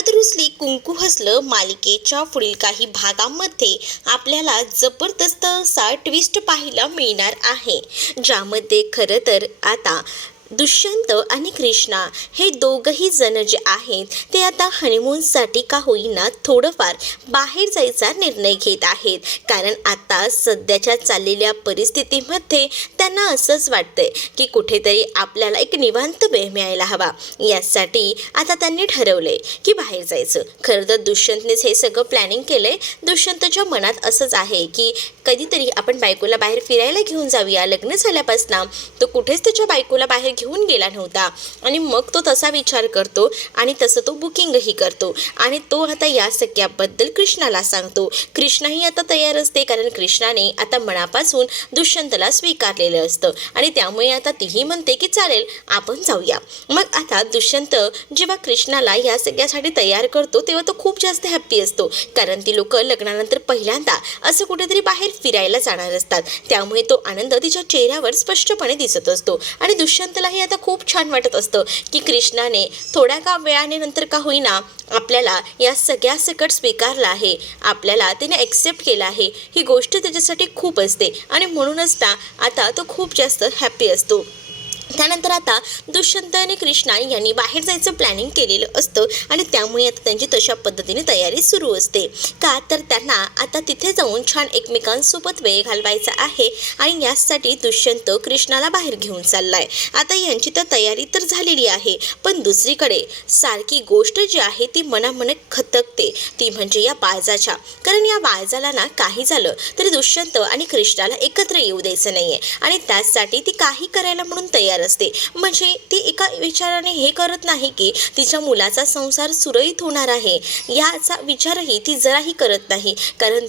हळद रुसली कुंकू हसलं मालिकेच्या पुढील काही भागांमध्ये आपल्याला जबरदस्त असा ट्विस्ट पाहायला मिळणार आहे, ज्यामध्ये खरं तर आता दुष्यंत आणि कृष्णा हे दोघंही जण जे आहेत ते आता हनीमूनसाठी का होईना थोडंफार बाहेर जायचा निर्णय घेत आहेत. कारण आता सध्याच्या चाललेल्या परिस्थितीमध्ये त्यांना असंच वाटतंय की कुठेतरी आपल्याला एक निवांत वेळ मिळायला हवा. यासाठी आता त्यांनी ठरवलंय की बाहेर जायचं. खरं तर दुष्यंतनेच हे सगळं प्लॅनिंग केलंय. दुष्यंतच्या मनात असंच आहे की कधीतरी आपण बायकोला बाहेर फिरायला घेऊन जाऊया. लग्न झाल्यापासून तो कुठेच त्याच्या बायकोला बाहेर घेऊन गेला नव्हता आणि मग तो तसा विचार करतो आणि तसं तो बुकिंगही करतो आणि तो आता या सगळ्याबद्दल कृष्णाला सांगतो. कृष्णाही आता तयार असते, कारण कृष्णाने आता मनापासून दुष्यंतला स्वीकारलेलं असतं आणि त्यामुळे आता तीही म्हणते की चालेल आपण जाऊया. मग आता दुष्यंत जेव्हा कृष्णाला या सगळ्यासाठी तयार करतो तेव्हा तो खूप जास्त हॅप्पी असतो, कारण ती लोक लग्नानंतर पहिल्यांदा असं कुठेतरी बाहेर फिरायला जाणार असतात. त्यामुळे तो आनंद तिच्या चेहऱ्यावर स्पष्टपणे दिसत असतो आणि दुष्यंतलाही आता खूप छान वाटत असतं की कृष्णाने थोड्या का वेळाने नंतर का होईना आपल्याला या सगळ्या सकट स्वीकारला आहे, आपल्याला तिने ॲक्सेप्ट केलं आहे. ही गोष्ट त्याच्यासाठी खूप असते आणि म्हणूनच आता तो खूप जास्त हॅप्पी असतो. त्यानंतर आता दुष्यंत आणि कृष्णा यांनी बाहेर जायचं प्लॅनिंग केलेलं असतं आणि त्यामुळे आता त्यांची तशा पद्धतीने तयारी सुरू असते. का तर त्यांना आता तिथे जाऊन छान एकमेकांसोबत वेळ घालवायचा आहे आणि यासाठी दुष्यंत कृष्णाला बाहेर घेऊन चाललाय. आता यांची तर तयारी तर झालेली आहे, पण दुसरीकडे सारखी गोष्ट जी आहे ती मनामने खतकते, ती म्हणजे या बाळजाच्या. कारण या बाळजाला ना काही झालं तरी दुष्यंत आणि कृष्णाला एकत्र येऊ द्यायचं नाहीये आणि त्यासाठी ती काही करायला म्हणून तयार असते. म्हणजे ती एका विचाराने हे करत नाही की तिच्या मुलाचा संसार सुरळीत होणार आहे, याचा विचारही ती जराही करत नाही. कारण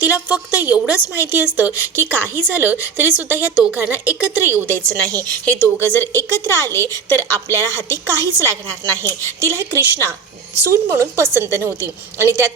तिला फक्त एवढंच माहिती असतं की काही झालं तरी सुद्धा या दोघांना एकत्र येऊ द्यायचं नाही. हे दोघं जर एकत्र आले तर आपल्याला हाती काहीच लागणार नाही. तिला हे कृष्णा सून म्हणून पसंत नव्हती आणि त्यात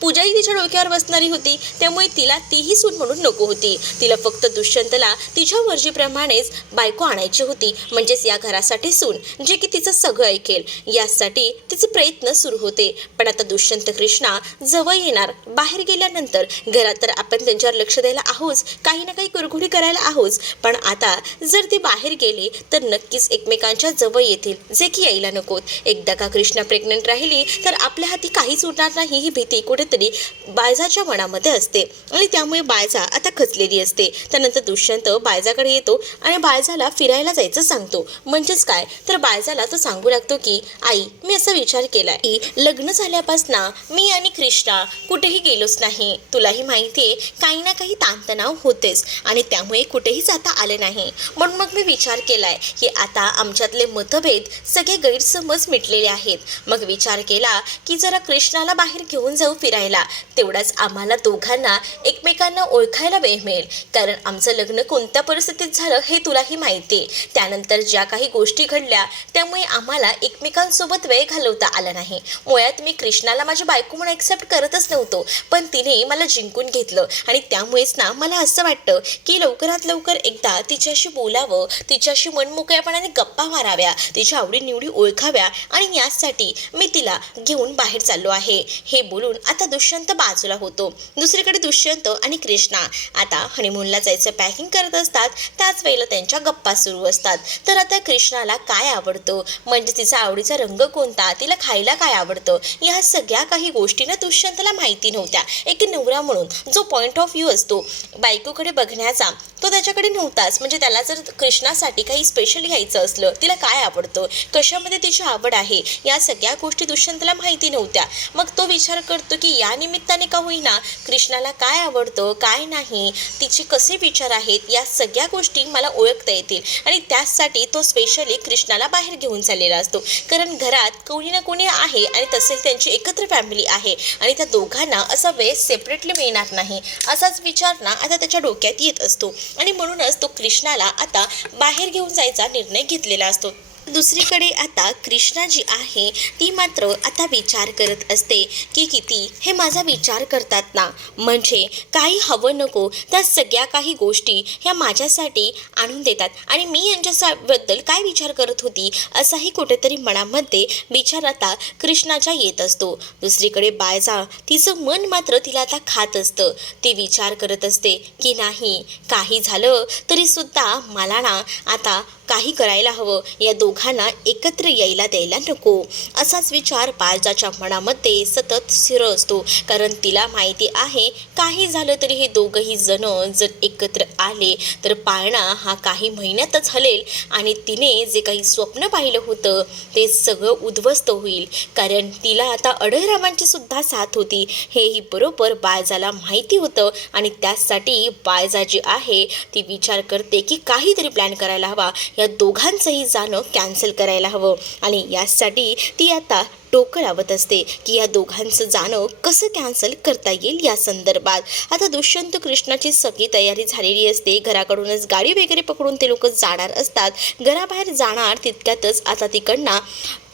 पूजाही तिच्या डोक्यावर बसणारी होती, त्यामुळे तिला तीही सून म्हणून नको होती. तिला फक्त दुष्यंतला तिच्या मर्जीप्रमाणेच बायको आणायची होती, म्हणजेच या घरासाठी सून जे की तिचं सगळं ऐकेल. यासाठी तिचे प्रयत्न सुरू होते. पण आता दुष्यंत कृष्णा जवळ येणार. बाहेर गेल्यानंतर घरात तर आपण त्यांच्यावर लक्ष द्यायला आहोत, काही ना काही कुरघुडी करायला आहोत, पण आता जर ते बाहेर गेले तर नक्कीच एकमेकांच्या जवळ येतील, जे की यायला नकोत. एकदा का कृष्णा प्रेग्नंट राहिली तर आपल्या हाती काहीच उरणार नाही ही भीती कुठेतरी बाळजाच्या मनामध्ये असते आणि त्यामुळे बाळजा आता खचलेली असते. त्यानंतर दुष्यंत बाळजाकडे येतो आणि बाळजाला फिरायला जायचं सांगतो. म्हणजेच काय तर बाळजाला तो सांगू लागतो की आई, मी असा विचार केलाय की लग्न झाल्यापासून मी आणि कृष्णा कुठेही गेलोच नाही. तुलाही माहिती आहे काही ना काही ताणतणाव होतेच आणि त्यामुळे कुठेही जाता आले नाही. म्हणून मग मी विचार केलाय की आता आमच्यातले मतभेद सगळे गैरसमज मिटलेले आहेत. मग विचार केला की जरा कृष्णाला बाहेर घेऊन जाऊ फिरायला, तेवढाच आम्हाला दोघांना एकमेकांना ओळखायला वेळ मिळेल. कारण आमचं लग्न कोणत्या परिस्थितीत झालं हे तुलाही माहिती आहे. त्यानंतर ज्या काही गोष्टी घडल्या त्यामुळे आम्हाला एकमेकांसोबत वेळ घालवता आला नाही. मुळात मी कृष्णाला माझी बायको म्हणून ॲक्सेप्ट करतच नव्हतो, पण तिने मला जिंकून घेतलं आणि त्यामुळेच ना मला असं वाटतं की लवकरात लवकर एकदा तिच्याशी बोलावं, तिच्याशी मनमोकळ्यापणाने गप्पा माराव्या, तिच्या आवडीनिवडी ओळखाव्या आणि यासाठी मी तिला घेऊन बाहेर चाललो आहे. हे बोलून आता दुष्यंत बाजूला होतो. दुसरीकडे दुष्यंत आणि कृष्णा आता हनीमूनला जायचं पॅकिंग करत असतात. त्याच वेळेला त्यांच्या गप्पा सुरू असतात. तर आता कृष्णाला काय आवडतं, म्हणजे तिचा आवडीचा रंग कोणता, तिला खायला काय आवडतं, या सगळ्या काही गोष्टी ना दुष्यंतला माहिती नव्हत्या. एक नवरा म्हणून जो पॉईंट ऑफ व्ह्यू असतो बायकोकडे बघण्याचा तो त्याच्याकडे नव्हताच. म्हणजे त्याला जर कृष्णासाठी काही स्पेशल घ्यायचं असलं, तिला काय आवडतं, कशामध्ये तिची आवड आहे, या सगळ्या गोष्टी दुष्यंतला माहिती नव्हत्या. मग तो विचार करतो की या निमित्ताने का होईना कृष्णाला काय आवडतं काय नाही, तिचे कसे विचार आहेत, या सगळ्या गोष्टी मला ओळखता येतील आणि त्यासाठी तो स्पेशली कृष्णाला बाहेर घेऊन चाललेला असतो. कारण घरात कोणी ना कोणी आहे आणि तसेच त्यांची एकत्र फॅमिली आहे आणि त्या दोघांना असा वेळ सेपरेटली मिळणार नाही असाच विचार ना आता त्याच्या डोक्यात येत असतो आणि म्हणूनच तो कृष्णाला आता बाहेर घेऊन जायचा निर्णय घेतलेला असतो. दुसरीकडे आता कृष्णा जी आहे ती मात्र आता विचार करत असते की किती हे माझा विचार करतात ना, म्हणजे काही हवं नको त्या सगळ्या काही गोष्टी ह्या माझ्यासाठी आणून देतात आणि मी यांच्याबद्दल काय विचार करत होती असाही कुठेतरी मनामध्ये विचार आता कृष्णाच्या येत असतो. दुसरीकडे बायजा तिचं मन मात्र तिला आता खात असतं. ती विचार करत असते की नाही, काही झालं तरी सुद्धा मला ना आता काही करायला हवं, या दोघांना एकत्र यायला द्यायला नको, असाच विचार बायजाच्या मनामध्ये सतत स्थिर असतो. कारण तिला माहिती आहे काही झालं तरी हे दोघंही जण जर एकत्र आले तर पाळणा हा काही महिन्यातच हलेल आणि तिने जे काही स्वप्न पाहिलं होतं ते सगळं उद्ध्वस्त होईल. कारण तिला आता अढळरावांची सुद्धा साथ होती, हेही बरोबर बायजाला माहिती होतं आणि त्यासाठी बायजा जी आहे ती विचार करते की काहीतरी प्लॅन करायला हवा, या दोघांचंही जाणं कॅन्सल करायला हवं आणि यासाठी ती आता डोकं लावत असते की या दोघांचं जाणं कसं कॅन्सल करता येईल या संदर्भात. आता दुष्यंत कृष्णाची सगळी तयारी झालेली असते. घराकडूनच गाडी वगैरे पकडून ते लोक जाणार असतात. घराबाहेर जाणार तितक्यातच आता तिकडनं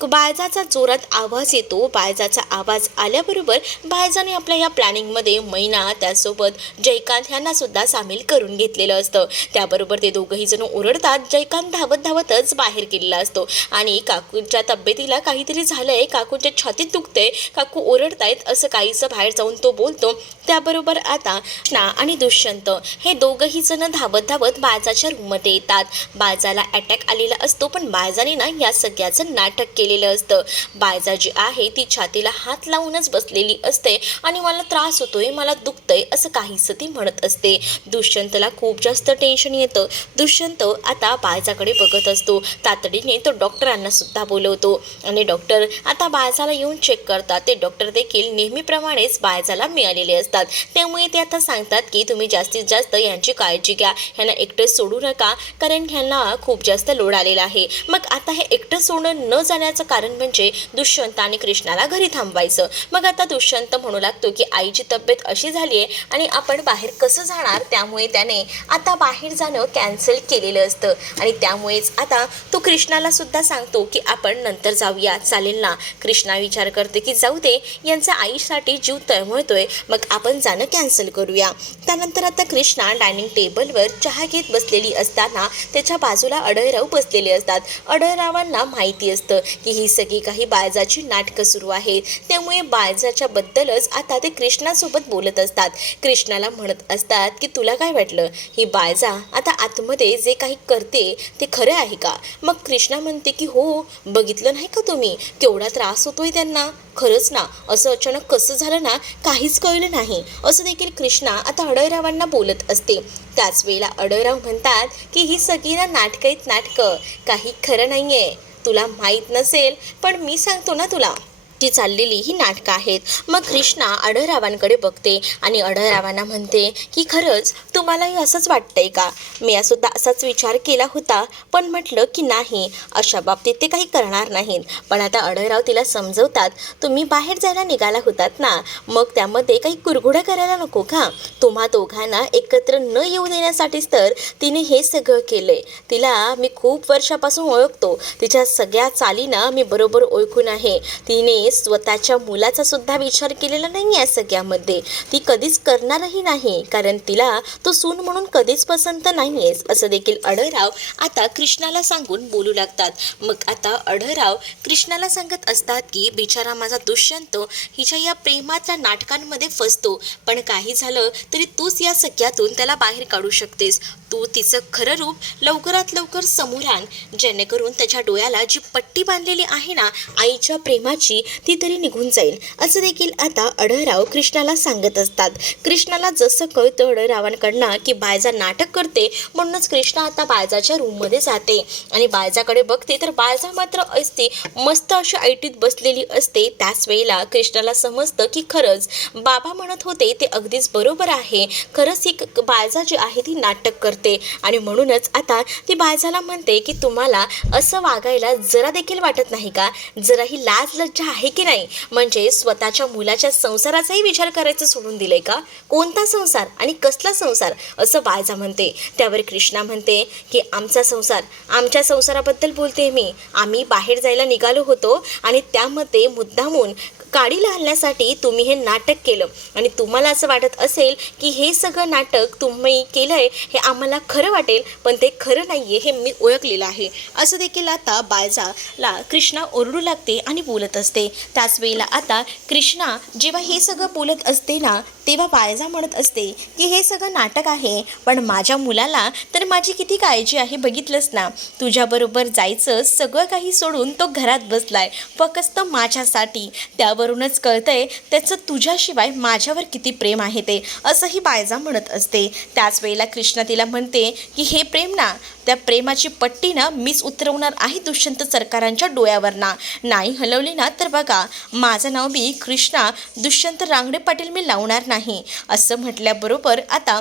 बायजाचा जोरात आवाज येतो. बायजाचा आवाज आल्याबरोबर बायजाने आपल्या या प्लॅनिंगमध्ये मैना त्यासोबत जयकांत यांना सुद्धा सामील करून घेतलेलं असतं. त्याबरोबर ते दोघंही जण ओरडतात. जयकांत धावत धावतच बाहेर गेलेला असतो आणि काकूंच्या तब्येतीला काहीतरी झालंय, काकूंच्या छातीत दुखते, काकू ओरडतायत असं काहीसं बाहेर जाऊन तो बोलतो. त्याबरोबर आता कृष्णा आणि दुष्यंत हे दोघंही जण धावत धावत बायजाच्या रूममध्ये येतात. बायजाला अटॅक आलेला असतो पण बायजाने ना या सगळ्याचं नाटक केलेलं असतं. बायजा जी आहे ती छातीला हात लावूनच बसलेली असते आणि मला त्रास होतोय, मला दुखतंय असं काहीसं ती म्हणत असते. दुष्यंतला खूप जास्त टेन्शन येतं. दुष्यंत आता बायजाकडे बघत असतो. तातडीने तो डॉक्टरांना सुद्धा बोलवतो आणि डॉक्टर आता बायजाला येऊन चेक करतात. ते डॉक्टर देखील नेहमीप्रमाणेच बायजाला मिळालेले असतात. त्यामुळे ते आता सांगतात की तुम्ही जास्तीत जास्त यांची काळजी घ्या, ह्यांना एकटं सोडू नका कारण ह्यांना खूप जास्त लोड आलेला आहे. मग आता हे एकटं सोडून न जाण्याचं कारण म्हणजे दुष्यंत आणि कृष्णाला घरी थांबवायचं. मग आता दुष्यंत म्हणू लागतो की आईची तब्येत अशी झाली आहे आणि आपण बाहेर कसं जाणार, त्यामुळे त्याने आता बाहेर जाणं कॅन्सल केलेलं असतं आणि त्यामुळेच आता तो कृष्णाला सुद्धा सांगतो की आपण नंतर जाऊया, चालेल ना. कृष्णा विचार करते की जाऊ दे, यांचा आईसाठी जीव तळमळतोय, मग आपण जाणं कॅन्सल करूया. त्यानंतर आता कृष्णा डायनिंग टेबलवर चहा घेत बसलेली असताना त्याच्या बाजूला अढळराव बसलेले असतात. अढळरावांना माहिती असतं की ही सगळी काही बायजाची नाटकं सुरू आहेत. त्यामुळे बायजाच्या बद्दलच आता ते कृष्णासोबत बोलत असतात. कृष्णाला म्हणत असतात की तुला काय वाटलं, ही बायजा आता आतमध्ये जे काही करते ते खरं आहे का? मग कृष्णा म्हणते की हो, बघितलं नाही का तुम्ही केवढा त्रास होतोय त्यांना, खरंच ना, असं अचानक कसं झालं ना काहीच कळलं नाही, असं देखील कृष्णा आता अढळरावांना बोलत असते. त्याच वेळेला अढळराव म्हणतात की ही सगळी ना नाटकं आहेत, नाटकं, काही खरं नाही आहे. तुला माहीत नसेल पण मी सांगतो ना तुला, जी चाललेली ही नाटकं आहेत. मग कृष्णा अढळरावांकडे बघते आणि अढळरावांना म्हणते की खरंच तुम्हालाही असंच वाटतंय का? मी सुद्धा असाच विचार केला होता पण म्हटलं की नाही, अशा बाबतीत ते काही करणार नाहीत. पण आता अढळराव तिला समजवतात, तुम्ही बाहेर जायला निघाला होतात ना, मग त्यामध्ये काही कुरघुड्या करायला नको का? तुम्हा दोघांना एकत्र न येऊ देण्यासाठीच तर तिने हे सगळं केलंय. तिला मी खूप वर्षापासून ओळखतो, तिच्या सगळ्या चालीना मी बरोबर ओळखून आहे. तिने स्वतःच्या मुलाचा सुद्धा विचार केलेला नाही या सगळ्यामध्ये, ती कधीच करणारही नाही कारण तिला तो सून म्हणून कधीच पसंत नाहीयेस, असं देखील अढळराव आता कृष्णाला सांगून बोलू लागतात. मग आता अढळराव कृष्णाला सांगत असतात की बिचारा माझा दुष्यंत हिच्या या प्रेमाच्या नाटकांमध्ये फसतो, पण काही झालं तरी तूच या सगळ्यातून त्याला बाहेर काढू शकतेस. तू तिचं खरं रूप लवकरात लवकर समोर आण, जेणेकरून त्याच्या डोळ्याला जी पट्टी बांधलेली आहे ना आईच्या प्रेमाची ती तरी निघून जाईल, असं देखील आता अढळराव कृष्णाला सांगत असतात. कृष्णाला जसं कळतं अढळरावांकडनं की बायजा नाटक करते, म्हणूनच कृष्णा आता बायजाच्या रूममध्ये जाते आणि बायजाकडे बघते तर बायजा मात्र असते मस्त अशी ऐटीत बसलेली असते. त्याच वेळेला कृष्णाला समजतं की खरंच बाबा म्हणत होते ते अगदीच बरोबर आहे, खरंच ही बायजा जी आहे ती नाटक करते आणि म्हणूनच आता ती बायजाला म्हणते की तुम्हाला असं वागायला जरा देखील वाटत नाही का? जरा ही लाज लज्जा आहे आहे की नाही? म्हणजे स्वतःच्या मुलाच्या संसाराचाही विचार करायचं सोडून दिलंय का? कोणता संसार आणि कसला संसार, असं बायजा म्हणते. त्यावर कृष्णा म्हणते की आमच्या संसाराबद्दल बोलते मी. आम्ही बाहेर जायला निघालो होतो आणि त्यामध्ये मुद्दामून काडीला हलण्यासाठी तुम्ही हे नाटक केलं आणि तुम्हाला असं वाटत असेल की हे सगळं नाटक तुम्ही केलंय हे आम्हाला खरं वाटेल, पण ते खरं नाहीये हे मी ओळखलेलं आहे, असं देखील आता बायजाला कृष्णा ओरडू लागते आणि बोलत असते. त्याच वेळेला आता कृष्णा जेव्हा हे सगळं बोलत असते ना, तेव्हा बायजा म्हणत असते की हे सगळं नाटक आहे, पण माझ्या मुलाला तर माझी किती काळजी आहे बघितलंस ना. तुझ्याबरोबर जायचं सगळं काही सोडून तो घरात बसलाय फक्त माझ्यासाठी. त्यावरूनच कळतंय त्याचं तुझ्याशिवाय माझ्यावर किती प्रेम आहे ते, असंही बायजा म्हणत असते. त्याच वेळेला कृष्णा तिला म्हणते की हे प्रेम ना, त्या प्रेमाची पट्टी ना मीच उतरवणार आहे दुष्यंत सरकारांच्या डोळ्यावर ना. नाही हलवली ना तर बघा माझं नाव बी कृष्णा दुष्यंत रांगडे पाटील मी लावणार नाही, असं म्हटल्याबरोबर आता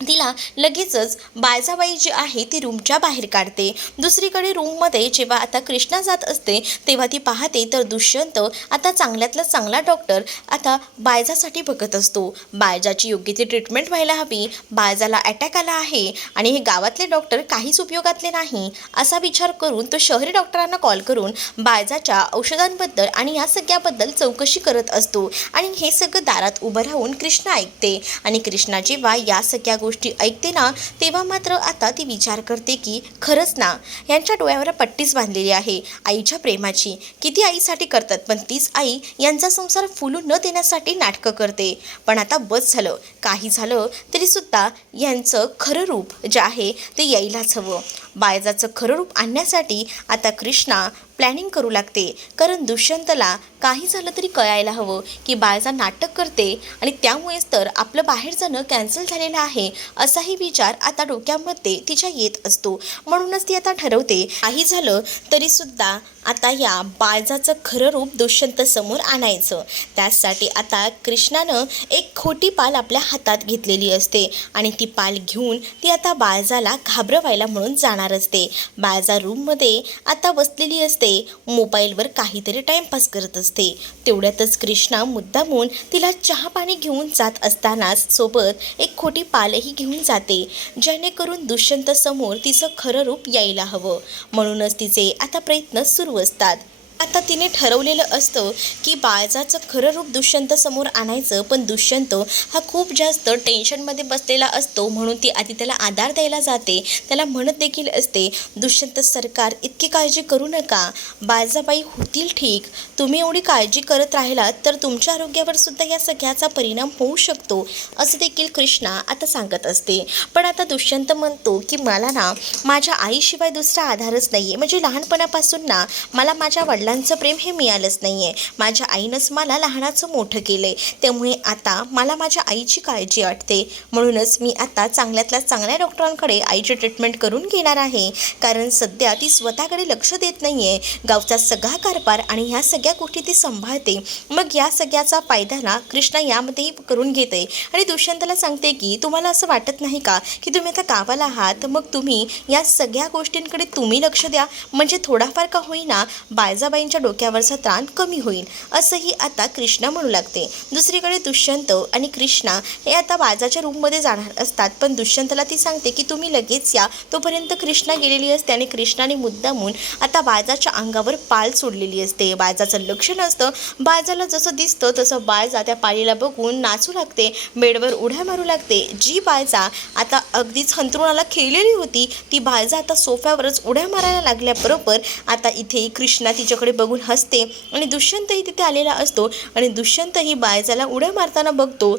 तिला लगेचच बायजाबाई जी आहे ती रूमच्या बाहेर काढते. दुसरीकडे रूममध्ये जेव्हा आता कृष्णा जात असते तेव्हा ती पाहते तर दुष्यंत आता चांगल्यातला चांगला डॉक्टर आता बायजासाठी बघत असतो. बायजाची योग्य ती ट्रीटमेंट व्हायला हवी, बायजाला अटॅक आला आहे आणि हे गावातले डॉक्टर काहीच उपयोगातले नाही, असा विचार करून तो शहरी डॉक्टरांना कॉल करून बायजाच्या औषधांबद्दल आणि या सगळ्याबद्दल चौकशी करत असतो. आणि हे सगळं दारात उभं राहून कृष्णा ऐकते आणि कृष्णा जेव्हा या सगळ्या गोष्टी ऐकते ना, तेव्हा मात्र आता ती विचार करते की खरंच ना, यांच्या डोळ्यावर पट्टीच बांधलेली आहे आईच्या प्रेमाची. किती आईसाठी करतात, पण तीच आई यांचा संसार फुलू न देण्यासाठी नाटकं करते. पण आता बस झालं, काही झालं तरीसुद्धा यांचं खरं रूप जे आहे ते यायलाच हवं. बायजाचं खरं रूप आणण्यासाठी आता कृष्णा प्लॅनिंग करू लागते, कारण दुष्यंतला काही झालं तरी कळायला हवं की बायजा नाटक करते आणि त्यामुळेच तर आपलं बाहेर जाणं कॅन्सल झालेलं आहे, असाही विचार आता डोक्यामध्ये तिच्या येत असतो. म्हणूनच ती आता ठरवते काही झालं तरीसुद्धा आता या बायजाचं खरं रूप दुष्यंत समोर आणायचं. त्यासाठी आता कृष्णानं एक खोटी पाल आपल्या हातात घेतलेली असते आणि ती पाल घेऊन ती आता बायजाला घाबरवायला म्हणून जाणार असते. बायजा रूममध्ये आता बसलेली असते, मोबाईलवर काहीतरी टाइमपास करत असते. तेवढ्यातच कृष्णा मुद्दामून तिला चहा पाणी घेऊन जात असतानाच सोबत एक खोटी पालही घेऊन जाते, जेणेकरून दुष्यंत समोर तिचं खरं रूप यायला हवं. म्हणूनच तिचे आता प्रयत्न सुरू असतात. आता तिने ठरवलेलं असतं की बायजाचं खरं रूप दुष्यंत समोर आणायचं, पण दुष्यंत हा खूप जास्त टेन्शनमध्ये बसलेला असतो, म्हणून ती आधी त्याला आधार द्यायला जाते. त्याला म्हणत देखील असते दुष्यंत सरकार इतकी काळजी करू नका, बायजाबाई होतील ठीक, तुम्ही एवढी काळजी करत राहिलात तर तुमच्या आरोग्यावर सुद्धा या सगळ्याचा परिणाम होऊ शकतो, असं देखील कृष्णा आता सांगत असते. पण आता दुष्यंत म्हणतो की मला ना माझ्या आईशिवाय दुसरा आधारच नाही आहे, म्हणजे लहानपणापासून ना मला माझ्या वडिलांचं प्रेम हे मिळालंच नाही आहे, माझ्या आईनंच मला लहानाचं मोठं केलं आहे, त्यामुळे आता मला माझ्या आईची काळजी वाटते. म्हणूनच मी आता चांगल्यातल्या चांगल्या डॉक्टरांकडे आईची ट्रीटमेंट करून घेणार आहे, कारण सध्या ती स्वतःकडे लक्ष देत नाही आहे. गावचा सगळा कारभार आणि ह्या सगळ्या गोष्टी ती सांभाळते. मग या सगळ्याचा फायदा ना कृष्णा यामध्येही करून घेते आणि दुष्यंतला सांगते की तुम्हाला असं वाटत नाही का की तुम्ही आता गावाला आहात, मग तुम्ही या सगळ्या गोष्टींकडे तुम्ही लक्ष द्या, म्हणजे थोडाफार का होईना बायजाबाईंच्या डोक्यावरचा ताण कमी होईल, असंही आता कृष्णा म्हणू लागते. दुसरीकडे दुष्यंत आणि कृष्णा हे आता बायजाच्या रूममध्ये जाणार असतात, पण दुष्यंतला ती सांगते की तुम्ही लगेच या. तोपर्यंत कृष्णा गेलेली असते आणि कृष्णाने मुद्दामून आता बायजाच्या अंगावर पाल सोडलेली असते. बायजाचं लक्ष नसतं. बायजाला जसं दिसतं तसं बायजा त्या पालीला बघून नाचू लागते, बेडवर उड्या मारू लागते. जी बायजा आता अगदीच हंतरुणाला खेळलेली होती ती बायजा आता सोफ्यावरच उड्या मारायला लागल्याबरोबर आता इथे कृष्णा तिच्याकडे बघून हसते आणि दुष्यंतही तिथे आलेला असतो आणि दुष्यंतही बायजाला उड्या मारताना बघतो.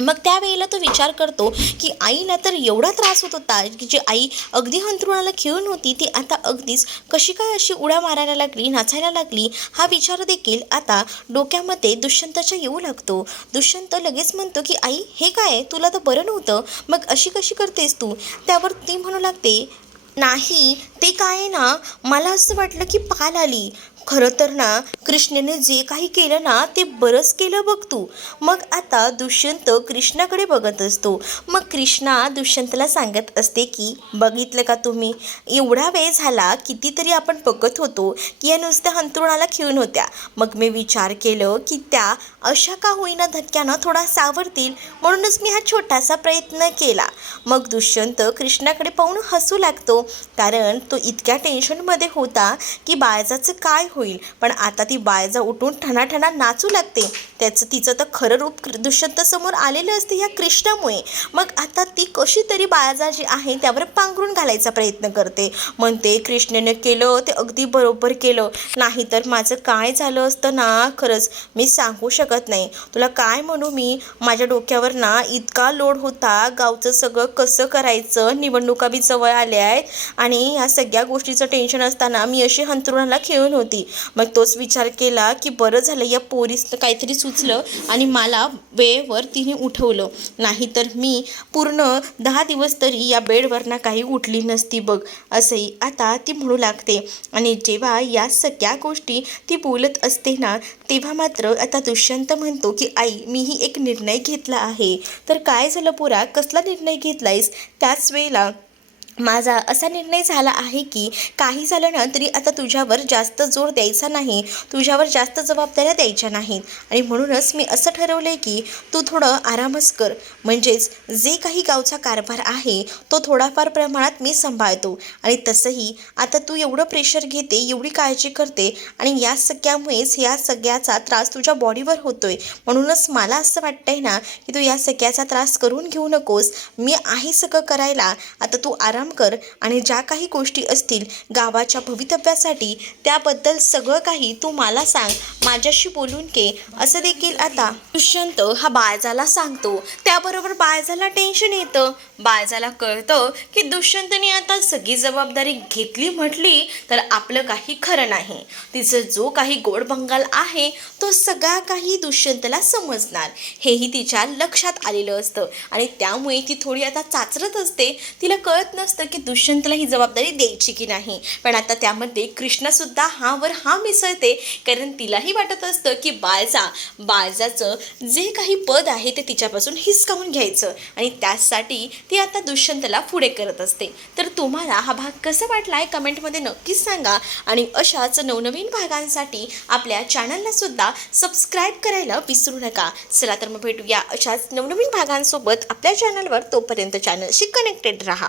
मग त्यावेळेला तो विचार करतो की आईला तर एवढा त्रास होत होता की जी आई अगदी हंतरुणाला खेळून होती ती आता अगदीच कशी काय अशी उड्या मारायला लागली, नाचायला लागली, हा विचार देखील आता डोक्यामध्ये दुष्यंताच्या येऊ लागतो. दुष्यंत लगेच म्हणतो की आई हे काय, तुला तर बरं नव्हतं, मग अशी कशी करतेस तू? त्यावर ती म्हणू लागते नाही ते काय आहे ना, मला असं वाटलं की पाल आली, खरं तर ना कृष्णेने जे काही केलं ना ते बरंच केलं बघ तू. मग आता दुष्यंत कृष्णाकडे बघत असतो. मग कृष्णा दुष्यंतला सांगत असते की बघितलं का तुम्ही, एवढा वेळ झाला कितीतरी आपण बघत होतो की या नुसत्या अंथरुणाला खिळून होत्या. मग मी विचार केलं की त्या अशा का होईना धक्क्यानं थोडा सावरतील, म्हणूनच मी हा छोटासा प्रयत्न केला. मग दुष्यंत कृष्णाकडे पाहून हसू लागतो, कारण तो इतक्या टेन्शनमध्ये होता की बाळजाचं काय होईल. पण आता ती बाळजा उठून ठणाठणा नाचू लागते. तिचं तर खरं रूप दुष्यंत समोर आलेलं असते या कृष्णामुळे. मग आता ती कशी तरी बाळजा जी आहे त्यावर पांघरून घालायचा प्रयत्न करते. म्हणते कृष्णेने केलं ते अगदी बरोबर केलं, नाहीतर माझं काय झालं असतं ना, खरंच मी सांगू शकत नाही तुला. काय म्हणू मी, माझ्या डोक्यावर ना इतका लोड होता, गावचं सगळं कसं करायचं, निवडणुका बी जवळ आल्या आहेत आणि ह्या सगळ्या गोष्टीचं टेन्शन असताना मी अशी अंथरुणाला खिळून होती. मग तोच विचार केला की बरं झालं या पोरीसनं काहीतरी सुचलं आणि मला वेळेवर तिने उठवलं, नाहीतर मी पूर्ण 10 दिवस तरी या बेडवरनं काही उठली नसती बघ, असंही आता ती म्हणू लागते. आणि जेव्हा या सगळ्या गोष्टी ती बोलत असते ना, तेव्हा मात्र आता दुष्यंत म्हणतो की आई मीही एक निर्णय घेतला आहे. तर काय झालं पोरा, कसला निर्णय घेतलायस? त्याच वेळेला माझा असा निर्णय झाला आहे की काही झालं ना तरी आता तुझ्यावर जास्त जोर द्यायचा नाही, तुझ्यावर जास्त जबाबदाऱ्या द्यायच्या नाहीत. आणि म्हणूनच मी असं ठरवलं आहे की तू थोडं आरामच कर, म्हणजेच जे काही गावचा कारभार आहे तो थोडाफार प्रमाणात मी सांभाळतो. आणि तसंही आता तू एवढं प्रेशर घेते, एवढी काळजी करते आणि या सगळ्यामुळेच या सगळ्याचा त्रास तुझ्या बॉडीवर होतोय. म्हणूनच मला असं वाटतंय ना की तू या सगळ्याचा त्रास करून घेऊ नकोस, मी आहे सगळं करायला. आता तू आराम कर आणि ज्या काही गोष्टी असतील गावाच्या भवितव्यासाठी त्याबद्दल सगळं काही तू मला सांग, माझ्याशी बोलून घे, असं देखील आता दुष्यंत हा बाळजाला सांगतो. त्याबरोबर बाळजाला टेन्शन येतं. बाळजाला कळतं की दुष्यंतने आता सगळी जबाबदारी घेतली म्हटली तर आपलं काही खरं नाही. तिचं जो काही गोड बंगाल आहे तो सगळा काही दुष्यंतला समजणार, हेही तिच्या लक्षात आलेलं असतं. आणि त्यामुळे ती थोडी आता चाचरत असते. तिला कळत नसतं की दुष्यंतला ही जबाबदारी द्यायची की नाही. पण आता त्यामध्ये कृष्णासुद्धा हावर हा मिसळते, कारण तिलाही वाटत असतं की बाळजाचं जे काही पद आहे ते तिच्यापासून हिसकावून घ्यायचं आणि त्यासाठी ती आता दुष्यंतला पुढे करत असते. तर तुम्हाला हा भाग कसा वाटला आहे कमेंटमध्ये नक्कीच सांगा. आणि अशाच नवनवीन भागांसाठी आपल्या चॅनलला सुद्धा सबस्क्राईब करायला विसरू नका. चला तर मग भेटूया अशाच नवनवीन भागांसोबत आपल्या चॅनलवर. तोपर्यंत चॅनलशी कनेक्टेड राहा.